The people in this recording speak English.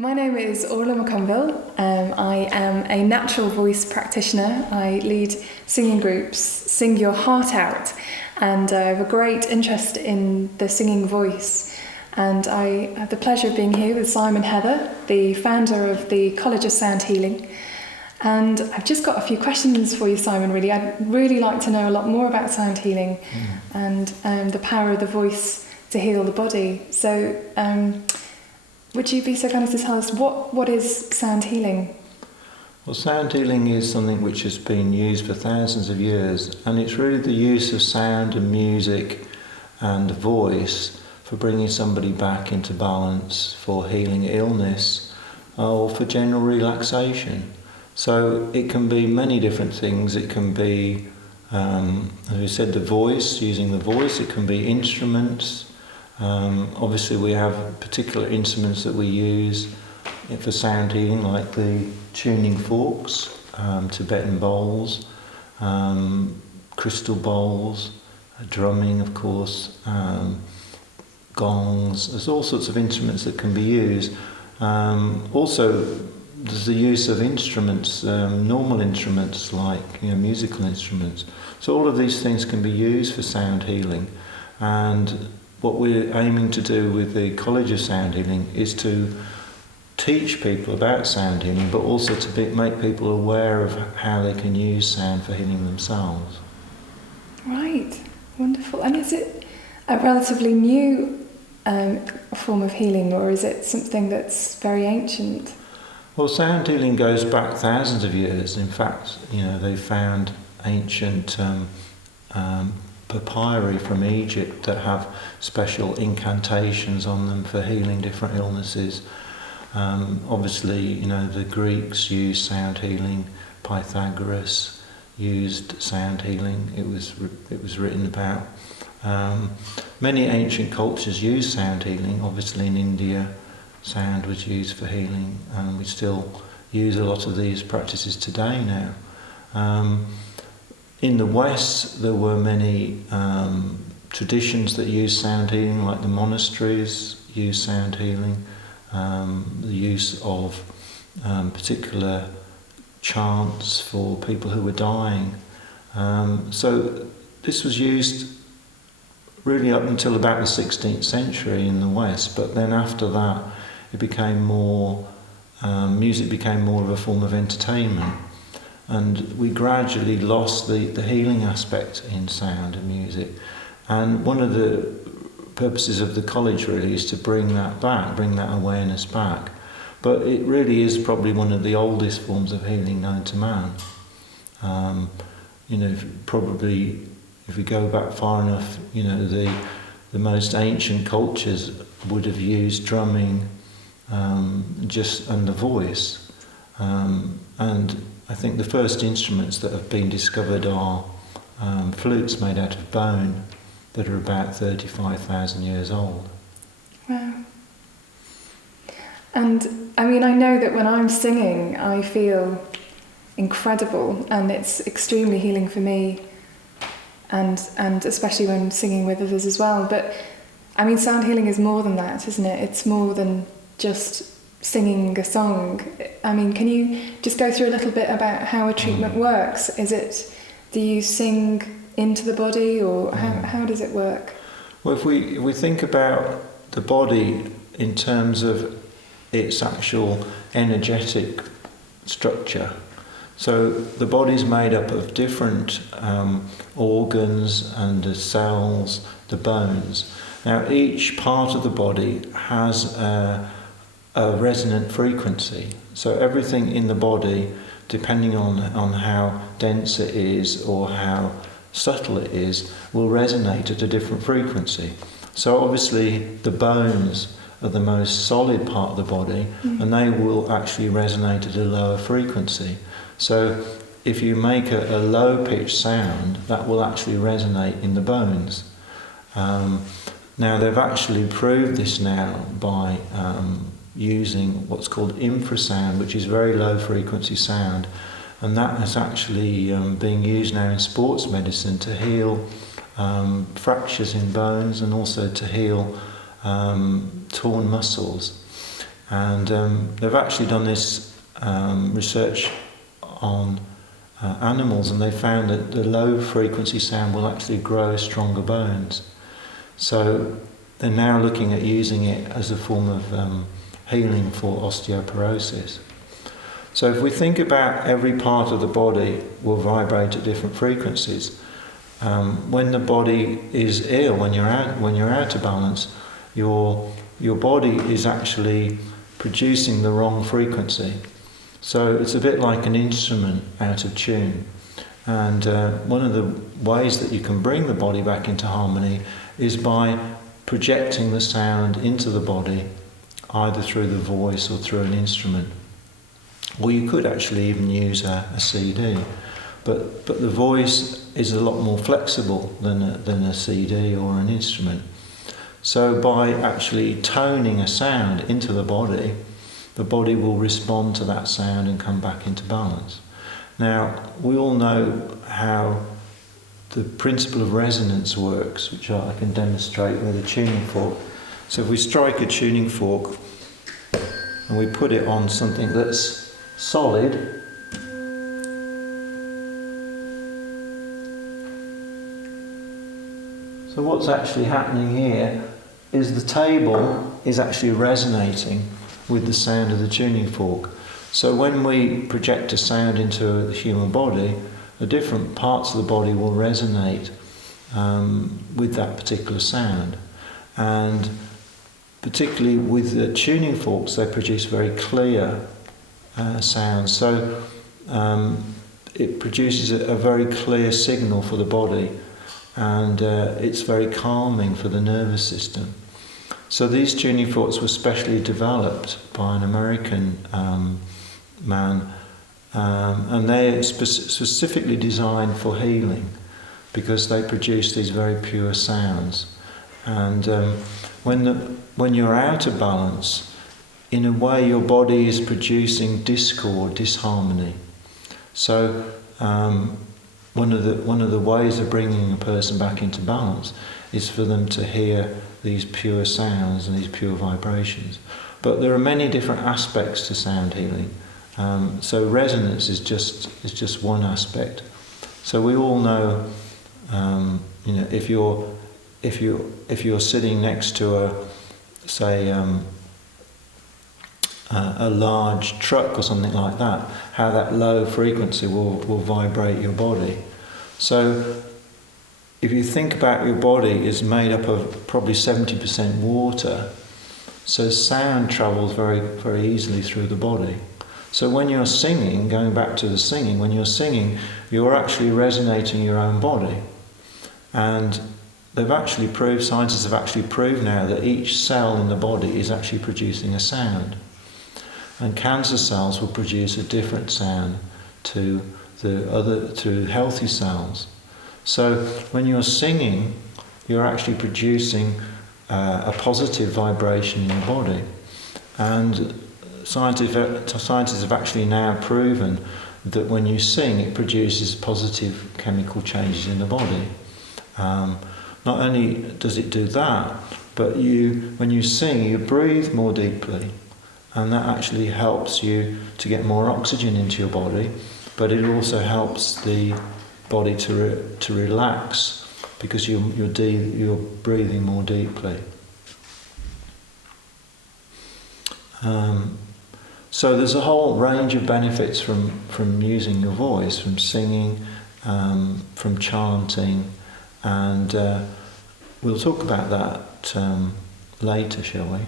My name is Orla McConville. I am a natural voice practitioner. I lead singing groups, Sing Your Heart Out, and I have a great interest in the singing voice. And I have the pleasure of being here with Simon Heather, the founder of the College of Sound Healing. And I've just got a few questions for you, Simon, really. I'd really like to know a lot more about sound healing and the power of the voice to heal the body. So would you be so kind as to tell us what is sound healing? Well, sound healing is something which has been used for thousands of years, and it's really the use of sound and music and voice for bringing somebody back into balance, for healing illness, or for general relaxation. So it can be many different things. It can be, as we said, the voice, using the voice. It can be instruments. Obviously we have particular instruments that we use for sound healing, like the tuning forks, Tibetan bowls, crystal bowls, drumming of course, gongs. There's all sorts of instruments that can be used. Also there's the use of instruments, normal instruments like musical instruments. So all of these things can be used for sound healing. And what we're aiming to do with the College of Sound Healing is to teach people about sound healing, but also to make people aware of how they can use sound for healing themselves. Right, wonderful. And is it a relatively new form of healing, or is it something that's very ancient? Well, sound healing goes back thousands of years. In fact, they found ancient papyri from Egypt that have special incantations on them for healing different illnesses. Obviously, the Greeks used sound healing. Pythagoras used sound healing. It was written about. Many ancient cultures used sound healing. Obviously, in India, sound was used for healing, and we still use a lot of these practices today now. In the West, there were many traditions that used sound healing, like the monasteries used sound healing, the use of particular chants for people who were dying. So this was used really up until about the 16th century in the West, but then after that it became more, music became more of a form of entertainment. And we gradually lost the healing aspect in sound and music. And one of the purposes of the college really is to bring that back, bring that awareness back. But it really is probably one of the oldest forms of healing known to man. Probably if we go back far enough, the most ancient cultures would have used drumming and the voice. And I think the first instruments that have been discovered are flutes made out of bone that are about 35,000 years old. Wow. And I know that when I'm singing, I feel incredible, and it's extremely healing for me, and especially when singing with others as well. But sound healing is more than that, isn't it? It's more than just singing a song. Can you just go through a little bit about how a treatment works? Do you sing into the body, or how does it work? Well, if we think about the body in terms of its actual energetic structure, so the body's made up of different organs and the cells, the bones. Now each part of the body has a resonant frequency. So everything in the body, depending on how dense it is or how subtle it is, will resonate at a different frequency. So obviously the bones are the most solid part of the body, and they will actually resonate at a lower frequency. So if you make a low pitched sound, that will actually resonate in the bones. Now they've actually proved this now by using what's called infrasound, which is very low frequency sound, and that is actually being used now in sports medicine to heal fractures in bones and also to heal torn muscles. And they've actually done this research on animals, and they found that the low frequency sound will actually grow stronger bones. So they're now looking at using it as a form of healing for osteoporosis. So if we think about every part of the body will vibrate at different frequencies. When the body is ill, when you're out of balance, your body is actually producing the wrong frequency. So it's a bit like an instrument out of tune. And one of the ways that you can bring the body back into harmony is by projecting the sound into the body, either through the voice or through an instrument. Or you could actually even use a CD. But the voice is a lot more flexible than a CD or an instrument. So by actually toning a sound into the body will respond to that sound and come back into balance. Now, we all know how the principle of resonance works, which I can demonstrate with a tuning fork. So if we strike a tuning fork and we put it on something that's solid, so what's actually happening here is the table is actually resonating with the sound of the tuning fork. So when we project a sound into the human body, the different parts of the body will resonate with that particular sound. And particularly with the tuning forks, they produce very clear sounds. So it produces a very clear signal for the body, and it's very calming for the nervous system. So these tuning forks were specially developed by an American man, and they're specifically designed for healing because they produce these very pure sounds. And when you're out of balance, in a way your body is producing discord, disharmony. So one of the ways of bringing a person back into balance is for them to hear these pure sounds and these pure vibrations. But there are many different aspects to sound healing. So resonance is just one aspect. So we all know, if you're sitting next to a large truck or something like that, how that low frequency will vibrate your body. So if you think about your body is made up of probably 70% water, so sound travels very, very easily through the body. So when you're singing, going back to the singing, when you're singing, you're actually resonating your own body. And scientists have actually proved now that each cell in the body is actually producing a sound. And cancer cells will produce a different sound to healthy cells. So when you're singing, you're actually producing a positive vibration in your body. And scientists have actually now proven that when you sing, it produces positive chemical changes in the body. Not only does it do that, but when you sing, you breathe more deeply, and that actually helps you to get more oxygen into your body, but it also helps the body to relax because you're breathing more deeply. So there's a whole range of benefits from using your voice, from singing, from chanting, and we'll talk about that later, shall we?